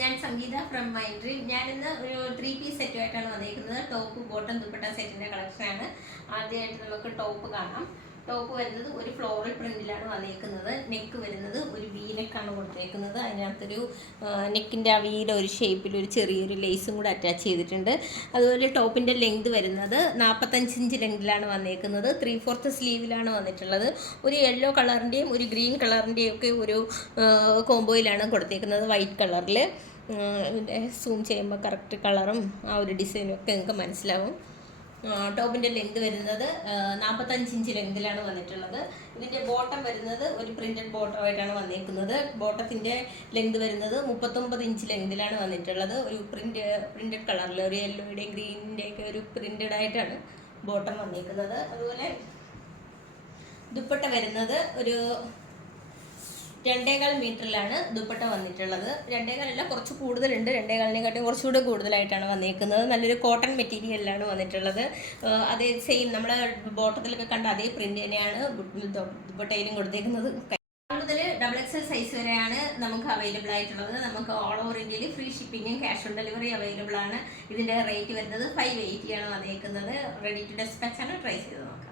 ഞാൻ സംഗീത ഫ്രം മൈൻഡ്രീം. ഞാനിന്ന് ഒരു 3 പീസ് സെറ്റുമായിട്ടാണ് വന്നിരിക്കുന്നത്. ടോപ്പ് ബോട്ടം ദുപ്പട്ട സെറ്റിൻ്റെ കളക്ഷനാണ്. ആദ്യമായിട്ട് നമുക്ക് ടോപ്പ് കാണാം. ടോപ്പ് വരുന്നത് ഒരു ഫ്ലോറൽ പ്രിന്റിലാണ് വന്നിരിക്കുന്നത്. നെക്ക് വരുന്നത് ഒരു വീനെക്കാണ് കൊടുത്തേക്കുന്നത്. അതിനകത്തൊരു നെക്കിൻ്റെ ആ വീയുടെ ഒരു ഷേപ്പിൽ ഒരു ചെറിയൊരു ലേസും കൂടെ അറ്റാച്ച് ചെയ്തിട്ടുണ്ട്. അതുപോലെ ടോപ്പിൻ്റെ ലെങ്ത് വരുന്നത് 45 ഇഞ്ച് ലെങ്തിലാണ് വന്നിരിക്കുന്നത്. 3/4 സ്ലീവിലാണ് വന്നിട്ടുള്ളത്. ഒരു യെല്ലോ കളറിൻ്റെയും ഒരു ഗ്രീൻ കളറിൻ്റെയും ഒക്കെ ഒരു കോംബോയിലാണ് കൊടുത്തേക്കുന്നത്, വൈറ്റ് കളറിൽ. സൂം ചെയ്യുമ്പോൾ കറക്റ്റ് കളറും ആ ഒരു ഡിസൈനും ഒക്കെ നിങ്ങൾക്ക് മനസ്സിലാവും. ടോപ്പിൻ്റെ ലെങ്ത് വരുന്നത് 45 ഇഞ്ച് ലെങ്തിലാണ് വന്നിട്ടുള്ളത്. ഇതിൻ്റെ ബോട്ടം വരുന്നത് ഒരു പ്രിൻറ്റഡ് ബോട്ടമായിട്ടാണ് വന്നിരിക്കുന്നത്. ബോട്ടത്തിൻ്റെ ലെങ്ത് വരുന്നത് 39 ഇഞ്ച് ലെങ്തിലാണ് വന്നിട്ടുള്ളത്. ഒരു പ്രിൻറ്റഡ് കളറിൽ ഒരു യെല്ലോയുടെയും ഗ്രീനിൻ്റെയൊക്കെ ഒരു പ്രിൻറ്റഡ് ആയിട്ടാണ് ബോട്ടം വന്നിരിക്കുന്നത്. അതുപോലെ ദുപ്പട്ട വരുന്നത് ഒരു 2.25 മീറ്ററിലാണ് ദുപ്പട്ട വന്നിട്ടുള്ളത്. 2.25 കുറച്ച് കൂടുതലുണ്ട്, 2.25 കുറച്ചുകൂടി കൂടുതലായിട്ടാണ് വന്നിരിക്കുന്നത്. നല്ലൊരു കോട്ടൺ മെറ്റീരിയലിലാണ് വന്നിട്ടുള്ളത്. അതേ സെയിം നമ്മളെ ബോട്ടത്തിലൊക്കെ കണ്ട അതേ പ്രിന്റ് തന്നെയാണ് ദുപ്പട്ടയിലും കൊടുത്തേക്കുന്നത്. മുതൽ XXL സൈസ് വരെയാണ് നമുക്ക് അവൈലബിൾ ആയിട്ടുള്ളത്. നമുക്ക് ഓൾ ഓവർ ഇന്ത്യയിൽ ഫ്രീ ഷിപ്പിങ്ങും ക്യാഷ് ഓൺ ഡെലിവറി അവൈലബിൾ ആണ്. ഇതിൻ്റെ റേറ്റ് വരുന്നത് 580 ആണ് വന്നിരിക്കുന്നത്. റെഡി ടു ഡെസ്പാച്ച് ആണ്. ട്രൈ ചെയ്ത് നോക്കാം.